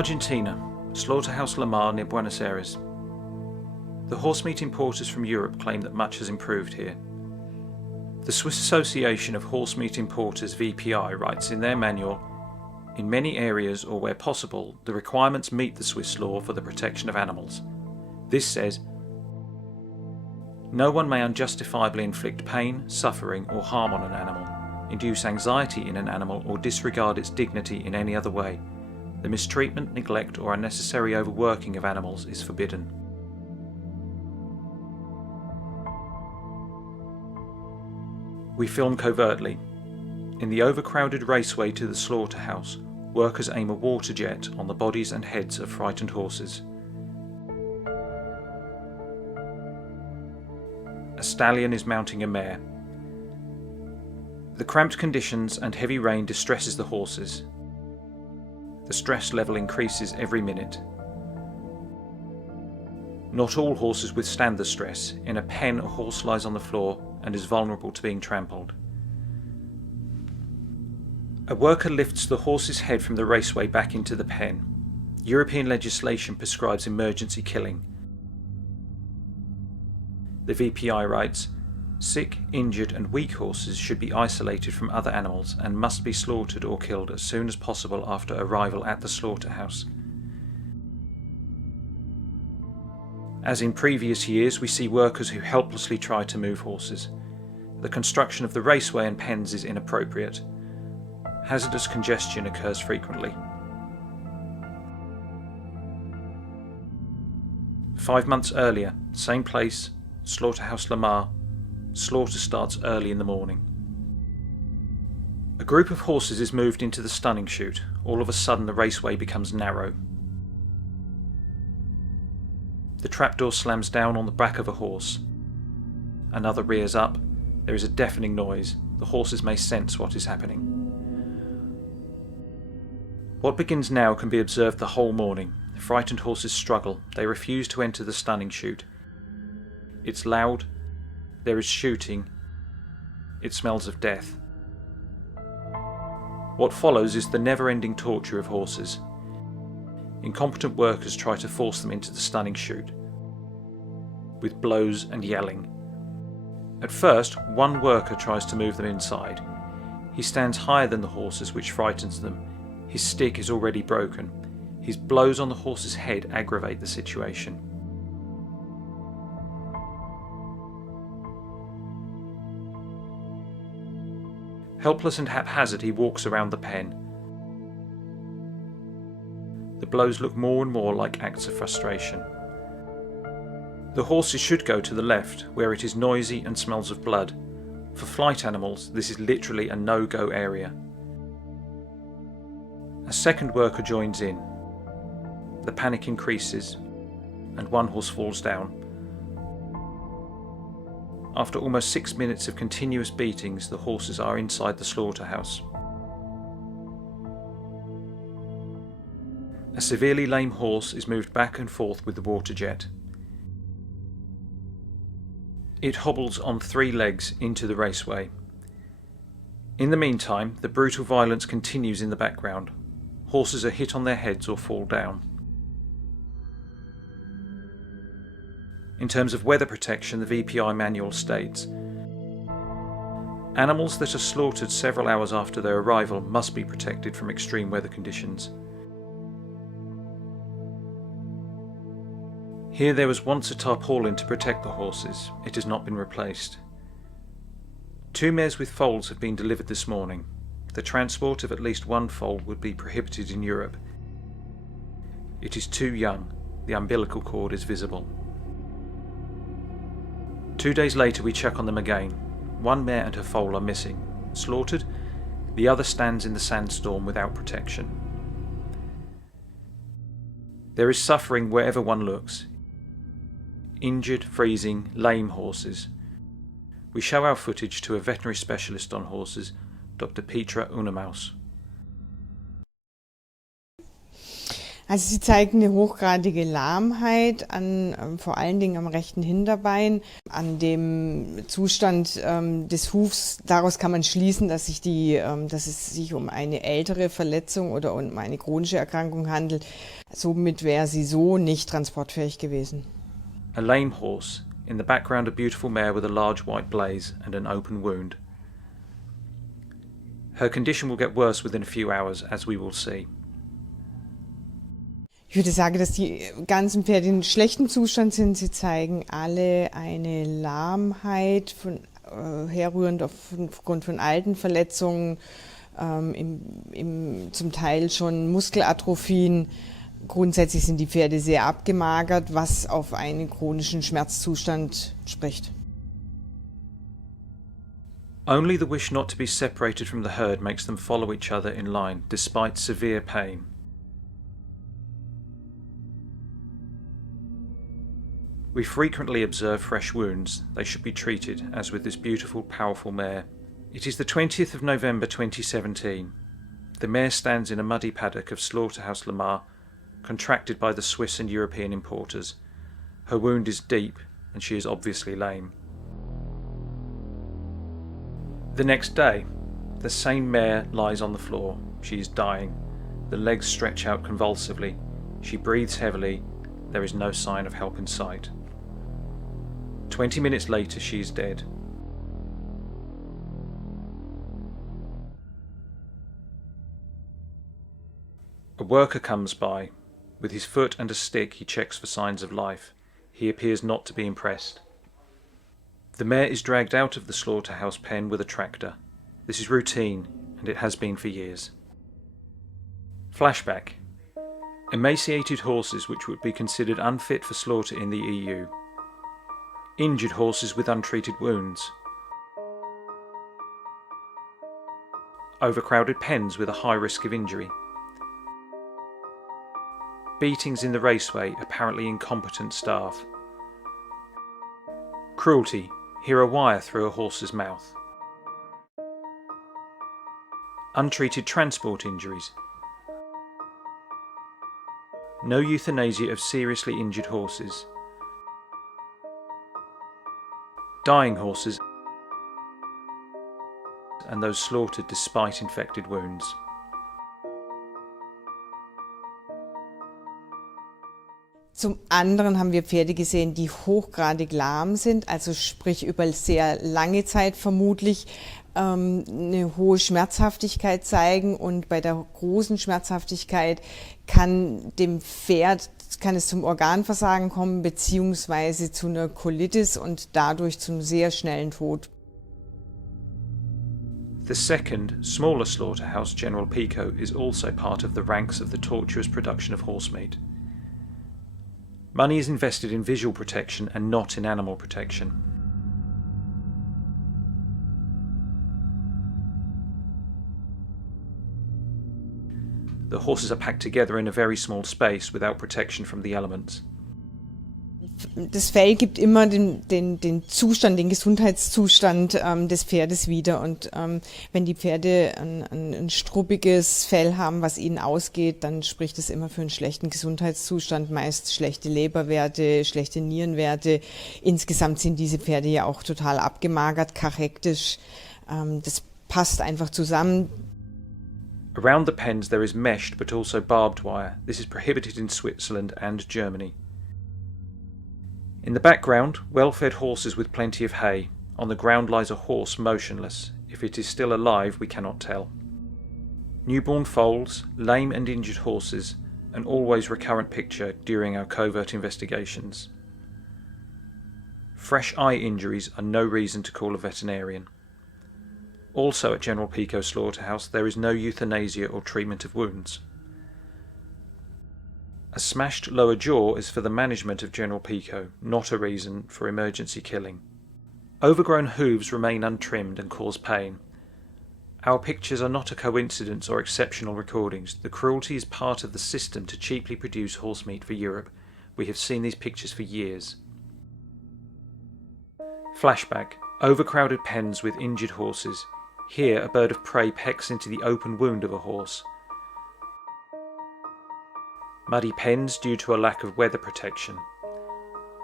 Argentina, Slaughterhouse La Mar near Buenos Aires. The horsemeat importers from Europe claim that much has improved here. The Swiss Association of Horsemeat Importers VPI writes in their manual, "In many areas or where possible, the requirements meet the Swiss law for the protection of animals." This says, "No one may unjustifiably inflict pain, suffering or harm on an animal, induce anxiety in an animal or disregard its dignity in any other way. The mistreatment, neglect or unnecessary overworking of animals is forbidden." We film covertly. In the overcrowded raceway to the slaughterhouse, workers aim a water jet on the bodies and heads of frightened horses. A stallion is mounting a mare. The cramped conditions and heavy rain distresses the horses. The stress level increases every minute. Not all horses withstand the stress. In a pen, a horse lies on the floor and is vulnerable to being trampled. A worker lifts the horse's head from the raceway back into the pen. European legislation prescribes emergency killing. The VPI writes, "Sick, injured and weak horses should be isolated from other animals and must be slaughtered or killed as soon as possible after arrival at the slaughterhouse." As in previous years, we see workers who helplessly try to move horses. The construction of the raceway and pens is inappropriate. Hazardous congestion occurs frequently. 5 months earlier, same place, Slaughterhouse La Mar, slaughter starts early in the morning. A group of horses is moved into the stunning chute. All of a sudden the raceway becomes narrow. The trapdoor slams down on the back of a horse. Another rears up. There is a deafening noise. The horses may sense what is happening. What begins now can be observed the whole morning. The frightened horses struggle. They refuse to enter the stunning chute. It's loud. There is shooting. It smells of death. What follows is the never-ending torture of horses. Incompetent workers try to force them into the stunning chute, with blows and yelling. At first, one worker tries to move them inside. He stands higher than the horses, which frightens them. His stick is already broken. His blows on the horse's head aggravate the situation. Helpless and haphazard, he walks around the pen. The blows look more and more like acts of frustration. The horses should go to the left, where it is noisy and smells of blood. For flight animals, this is literally a no-go area. A second worker joins in. The panic increases, and one horse falls down. After almost 6 minutes of continuous beatings, the horses are inside the slaughterhouse. A severely lame horse is moved back and forth with the water jet. It hobbles on 3 legs into the raceway. In the meantime, the brutal violence continues in the background. Horses are hit on their heads or fall down. In terms of weather protection, the VPI manual states, "Animals that are slaughtered several hours after their arrival must be protected from extreme weather conditions." Here there was once a tarpaulin to protect the horses. It has not been replaced. 2 mares with foals have been delivered this morning. The transport of at least one foal would be prohibited in Europe. It is too young. The umbilical cord is visible. 2 days later we check on them again. 1 mare and her foal are missing. Slaughtered, the other stands in the sandstorm without protection. There is suffering wherever one looks. Injured, freezing, lame horses. We show our footage to a veterinary specialist on horses, Dr. Petra Unemaus. Also sie zeigen eine hochgradige Lahmheit vor allen Dingen am rechten Hinterbein, an dem Zustand des Hufs. Daraus kann man schließen, dass es sich um eine ältere Verletzung oder um eine chronische Erkrankung handelt. Somit wäre sie so nicht transportfähig gewesen. A lame horse, in the background a beautiful mare with a large white blaze and an open wound. Her condition will get worse within a few hours, as we will see. Ich würde sagen, dass die ganzen Pferde in schlechten Zustand sind. Sie zeigen alle eine Lahmheit, herrührend aufgrund von alten Verletzungen, zum Teil schon Muskelatrophien. Grundsätzlich sind die Pferde sehr abgemagert, was auf einen chronischen Schmerzzustand spricht. Only the wish not to be separated from the herd makes them follow each other in line, despite severe pain. We frequently observe fresh wounds. They should be treated, as with this beautiful, powerful mare. It is the 20th of November 2017. The mare stands in a muddy paddock of Slaughterhouse Lamar, contracted by the Swiss and European importers. Her wound is deep, and she is obviously lame. The next day, the same mare lies on the floor. She is dying. The legs stretch out convulsively. She breathes heavily. There is no sign of help in sight. 20 minutes later, she is dead. A worker comes by. With his foot and a stick, he checks for signs of life. He appears not to be impressed. The mare is dragged out of the slaughterhouse pen with a tractor. This is routine, and it has been for years. Flashback. Emaciated horses which would be considered unfit for slaughter in the EU. Injured horses with untreated wounds. Overcrowded pens with a high risk of injury. Beatings in the raceway, apparently incompetent staff. Cruelty, hear a wire through a horse's mouth. Untreated transport injuries. No euthanasia of seriously injured horses. Dying horses and those slaughtered despite infected wounds. Zum anderen haben wir Pferde gesehen, die hochgradig lahm sind, also sprich über sehr lange Zeit vermutlich eine hohe Schmerzhaftigkeit zeigen, und bei der großen Schmerzhaftigkeit kann es zum Organversagen kommen, beziehungsweise zu einer Colitis und dadurch zum sehr schnellen Tod. The second, smaller slaughterhouse, General Pico, is also part of the ranks of the torturous production of horsemeat. Money is invested in visual protection and not in animal protection. The horses are packed together in a very small space without protection from the elements. Das Fell gibt immer den Gesundheitszustand des Pferdes wieder, und wenn die Pferde ein struppiges Fell haben, was ihnen ausgeht, dann spricht es immer für einen schlechten Gesundheitszustand, meist schlechte Leberwerte, schlechte Nierenwerte. Insgesamt sind diese Pferde ja auch total abgemagert, kachektisch. Das passt einfach zusammen. Around the pens there is meshed but also barbed wire. This is prohibited in Switzerland and Germany. In the background, well-fed horses with plenty of hay. On the ground lies a horse motionless. If it is still alive, we cannot tell. Newborn foals, lame and injured horses, an always recurrent picture during our covert investigations. Fresh eye injuries are no reason to call a veterinarian. Also at General Pico Slaughterhouse, there is no euthanasia or treatment of wounds. A smashed lower jaw is for the management of General Pico, not a reason for emergency killing. Overgrown hooves remain untrimmed and cause pain. Our pictures are not a coincidence or exceptional recordings. The cruelty is part of the system to cheaply produce horse meat for Europe. We have seen these pictures for years. Flashback. Overcrowded pens with injured horses. Here a bird of prey pecks into the open wound of a horse. Muddy pens due to a lack of weather protection.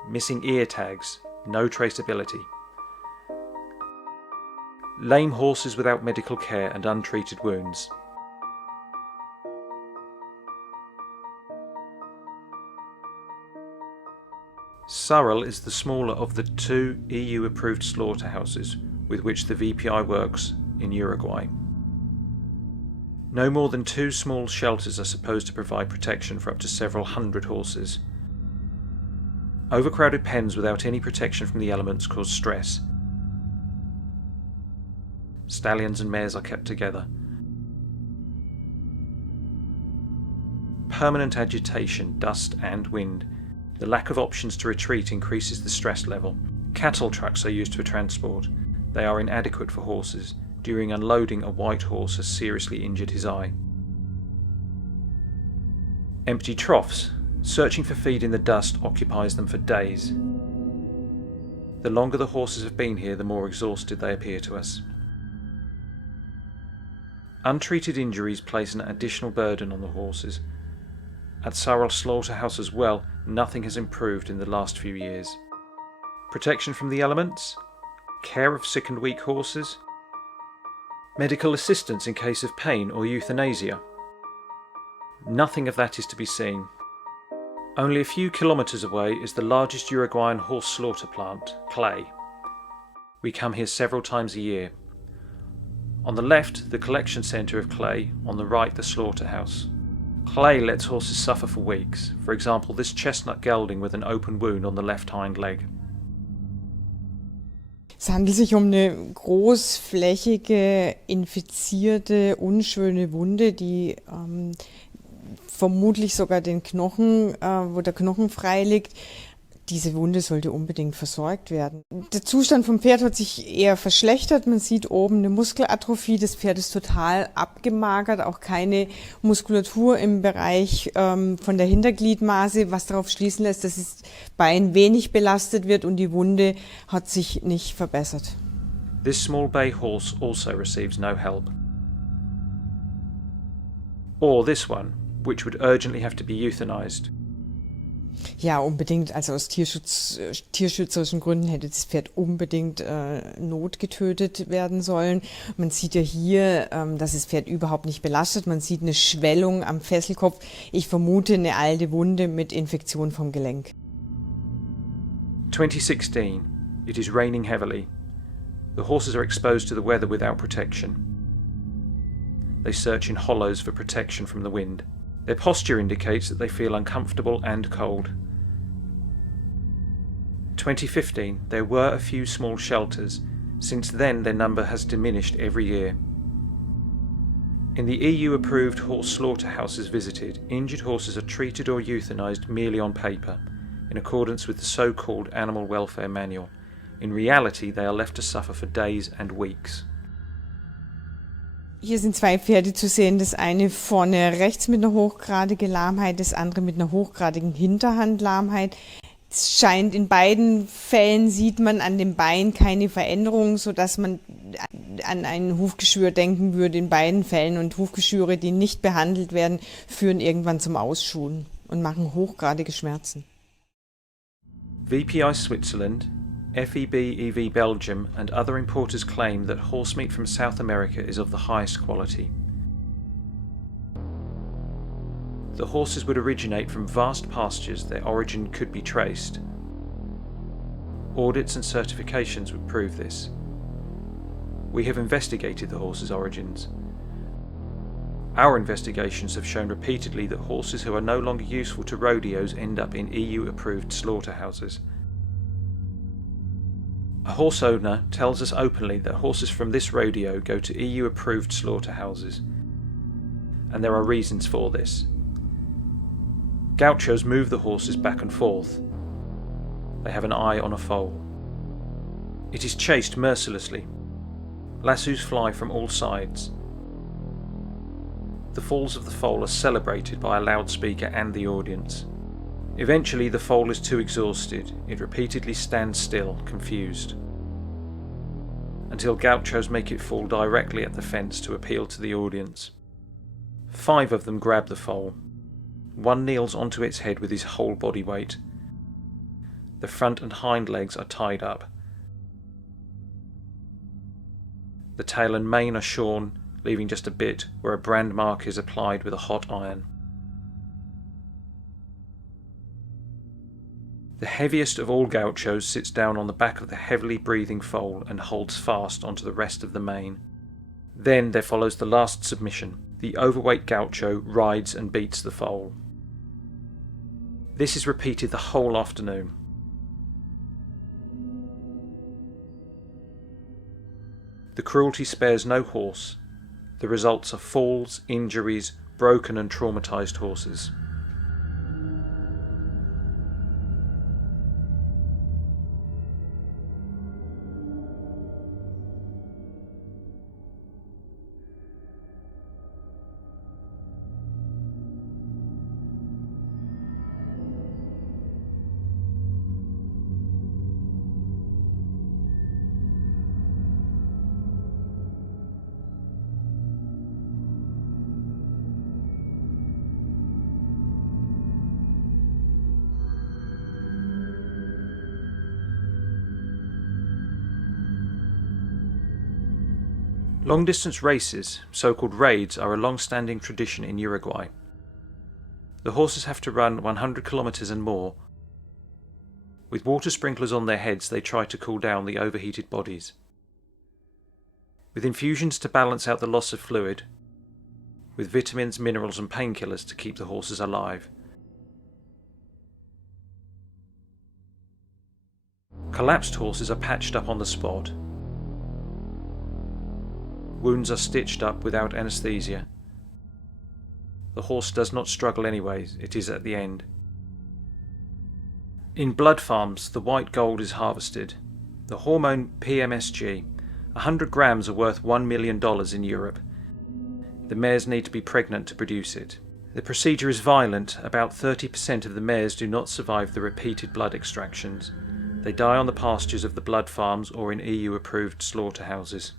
Missing ear tags, no traceability. Lame horses without medical care and untreated wounds. Sarel is the smaller of the 2 EU-approved slaughterhouses with which the VPI works in Uruguay. No more than 2 small shelters are supposed to provide protection for up to several hundred horses. Overcrowded pens without any protection from the elements cause stress. Stallions and mares are kept together. Permanent agitation, dust and wind. The lack of options to retreat increases the stress level. Cattle trucks are used for transport. They are inadequate for horses. During unloading, a white horse has seriously injured his eye. Empty troughs. Searching for feed in the dust occupies them for days. The longer the horses have been here, the more exhausted they appear to us. Untreated injuries place an additional burden on the horses. At Sarel Slaughterhouse as well, nothing has improved in the last few years. Protection from the elements, care of sick and weak horses, medical assistance in case of pain or euthanasia. Nothing of that is to be seen. Only a few kilometres away is the largest Uruguayan horse slaughter plant, Clay. We come here several times a year. On the left, the collection centre of Clay, on the right, the slaughterhouse. Clay lets horses suffer for weeks, for example this chestnut gelding with an open wound on the left hind leg. Es handelt sich um eine großflächige, infizierte, unschöne Wunde, die vermutlich sogar den Knochen, wo der Knochen frei liegt. Diese Wunde sollte unbedingt versorgt werden. Der Zustand vom Pferd hat sich eher verschlechtert. Man sieht oben eine Muskelatrophie. Das Pferd ist total abgemagert, auch keine Muskulatur im Bereich von der Hintergliedmaße, was darauf schließen lässt, dass das Bein wenig belastet wird und die Wunde hat sich nicht verbessert. This small bay horse also receives no help. Or this one, which would urgently have to be euthanized. Ja, unbedingt. Also aus tierschützerischen Gründen hätte das Pferd unbedingt notgetötet werden sollen. Man sieht ja hier, dass das Pferd überhaupt nicht belastet. Man sieht eine Schwellung am Fesselkopf. Ich vermute eine alte Wunde mit Infektion vom Gelenk. 2016. It is raining heavily. The horses are exposed to the weather without protection. They search in hollows for protection from the wind. Their posture indicates that they feel uncomfortable and cold. 2015, there were a few small shelters. Since then, their number has diminished every year. In the EU-approved horse slaughterhouses visited, injured horses are treated or euthanized merely on paper, in accordance with the so-called Animal Welfare Manual. In reality, they are left to suffer for days and weeks. Hier sind 2 Pferde zu sehen, das eine vorne rechts mit einer hochgradigen Lahmheit, das andere mit einer hochgradigen Hinterhandlahmheit. Es scheint in beiden Fällen, sieht man an dem Bein keine Veränderung, sodass man an ein Hufgeschwür denken würde in beiden Fällen. Und Hufgeschwüre, die nicht behandelt werden, führen irgendwann zum Ausschuhen und machen hochgradige Schmerzen. VPI Switzerland, FEB Belgium and other importers claim that horsemeat from South America is of the highest quality. The horses would originate from vast pastures, their origin could be traced. Audits and certifications would prove this. We have investigated the horses' origins. Our investigations have shown repeatedly that horses who are no longer useful to rodeos end up in EU-approved slaughterhouses. A horse owner tells us openly that horses from this rodeo go to EU-approved slaughterhouses, and there are reasons for this. Gauchos move the horses back and forth. They have an eye on a foal. It is chased mercilessly. Lassos fly from all sides. The falls of the foal are celebrated by a loudspeaker and the audience. Eventually the foal is too exhausted. It repeatedly stands still, confused, until gauchos make it fall directly at the fence to appeal to the audience. 5 of them grab the foal. One kneels onto its head with his whole body weight. The front and hind legs are tied up. The tail and mane are shorn, leaving just a bit where a brand mark is applied with a hot iron. The heaviest of all gauchos sits down on the back of the heavily breathing foal and holds fast onto the rest of the mane. Then there follows the last submission. The overweight gaucho rides and beats the foal. This is repeated the whole afternoon. The cruelty spares no horse. The results are falls, injuries, broken and traumatised horses. Long-distance races, so-called raids, are a long-standing tradition in Uruguay. The horses have to run 100 kilometers and more. With water sprinklers on their heads, they try to cool down the overheated bodies. With infusions to balance out the loss of fluid, with vitamins, minerals and painkillers to keep the horses alive. Collapsed horses are patched up on the spot. Wounds are stitched up without anaesthesia. The horse does not struggle anyways, it is at the end. In blood farms, the white gold is harvested. The hormone PMSG, 100 grams are worth $1 million in Europe. The mares need to be pregnant to produce it. The procedure is violent. About 30% of the mares do not survive the repeated blood extractions. They die on the pastures of the blood farms or in EU-approved slaughterhouses.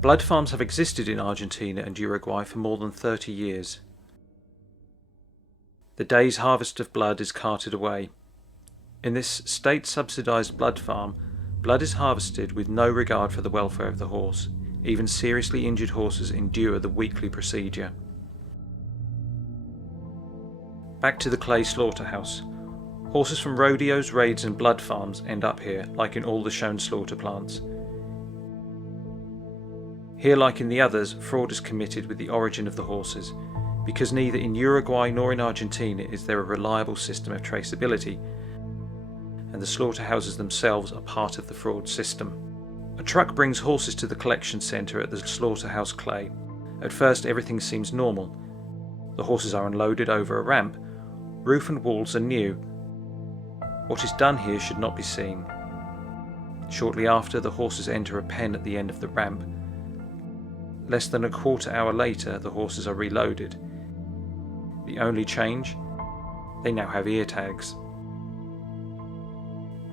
Blood farms have existed in Argentina and Uruguay for more than 30 years. The day's harvest of blood is carted away. In this state-subsidised blood farm, blood is harvested with no regard for the welfare of the horse. Even seriously injured horses endure the weekly procedure. Back to the Clay slaughterhouse. Horses from rodeos, raids and blood farms end up here, like in all the shown slaughter plants. Here, like in the others, fraud is committed with the origin of the horses, because neither in Uruguay nor in Argentina is there a reliable system of traceability, and the slaughterhouses themselves are part of the fraud system. A truck brings horses to the collection centre at the slaughterhouse Clay. At first everything seems normal. The horses are unloaded over a ramp. Roof and walls are new. What is done here should not be seen. Shortly after, the horses enter a pen at the end of the ramp. Less than a quarter hour later, the horses are reloaded. The only change? They now have ear tags.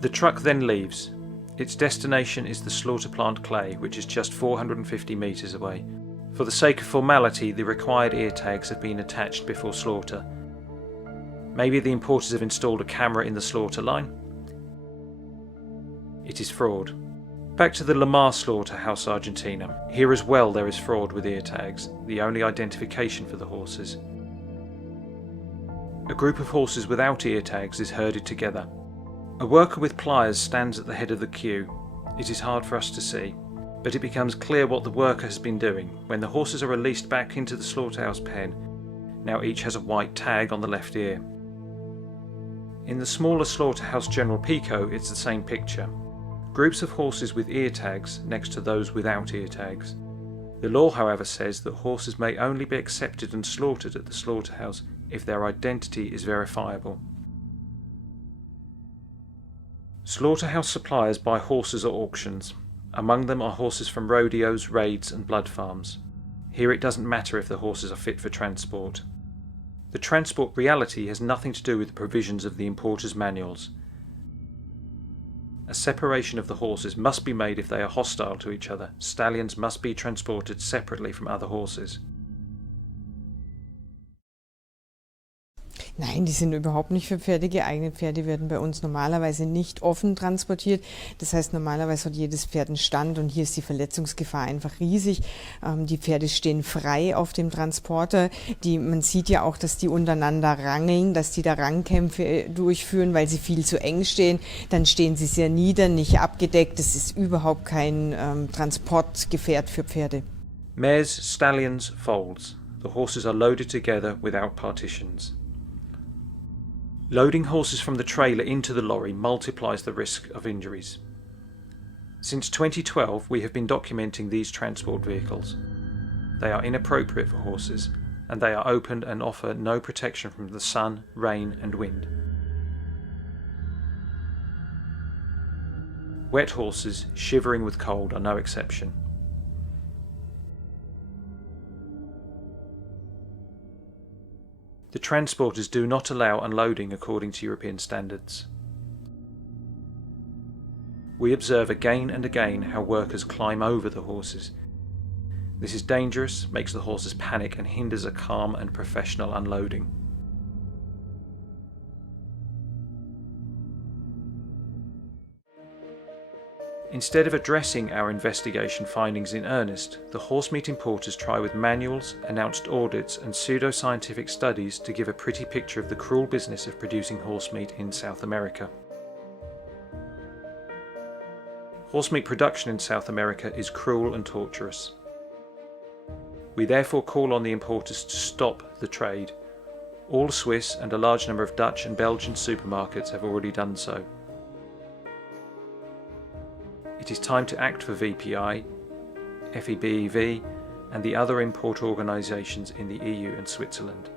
The truck then leaves. Its destination is the slaughter plant Clay, which is just 450 metres away. For the sake of formality, the required ear tags have been attached before slaughter. Maybe the importers have installed a camera in the slaughter line? It is fraud. Back to the Lamar slaughterhouse, Argentina. Here as well there is fraud with ear tags, the only identification for the horses. A group of horses without ear tags is herded together. A worker with pliers stands at the head of the queue. It is hard for us to see, but it becomes clear what the worker has been doing. When the horses are released back into the slaughterhouse pen, now each has a white tag on the left ear. In the smaller slaughterhouse General Pico, it's the same picture. Groups of horses with ear tags next to those without ear tags. The law, however, says that horses may only be accepted and slaughtered at the slaughterhouse if their identity is verifiable. Slaughterhouse suppliers buy horses at auctions. Among them are horses from rodeos, raids and blood farms. Here it doesn't matter if the horses are fit for transport. The transport reality has nothing to do with the provisions of the importer's manuals. A separation of the horses must be made if they are hostile to each other. Stallions must be transported separately from other horses. Nein, die sind überhaupt nicht für Pferde geeignet. Pferde werden bei uns normalerweise nicht offen transportiert. Das heißt, normalerweise hat jedes Pferd einen Stand und hier ist die Verletzungsgefahr einfach riesig. Die Pferde stehen frei auf dem Transporter. Man sieht ja auch, dass die untereinander rangeln, dass die da Rangkämpfe durchführen, weil sie viel zu eng stehen. Dann stehen sie sehr nieder, nicht abgedeckt. Das ist überhaupt kein Transportgefährt für Pferde. Mares, stallions, foals. The horses are loaded together without partitions. Loading horses from the trailer into the lorry multiplies the risk of injuries. Since 2012, we have been documenting these transport vehicles. They are inappropriate for horses, and they are open and offer no protection from the sun, rain and wind. Wet horses, shivering with cold, are no exception. The transporters do not allow unloading according to European standards. We observe again and again how workers climb over the horses. This is dangerous, makes the horses panic and hinders a calm and professional unloading. Instead of addressing our investigation findings in earnest, the horsemeat importers try with manuals, announced audits and pseudo-scientific studies to give a pretty picture of the cruel business of producing horsemeat in South America. Horsemeat production in South America is cruel and torturous. We therefore call on the importers to stop the trade. All Swiss and a large number of Dutch and Belgian supermarkets have already done so. It is time to act for VPI, FEBEV and the other import organisations in the EU and Switzerland.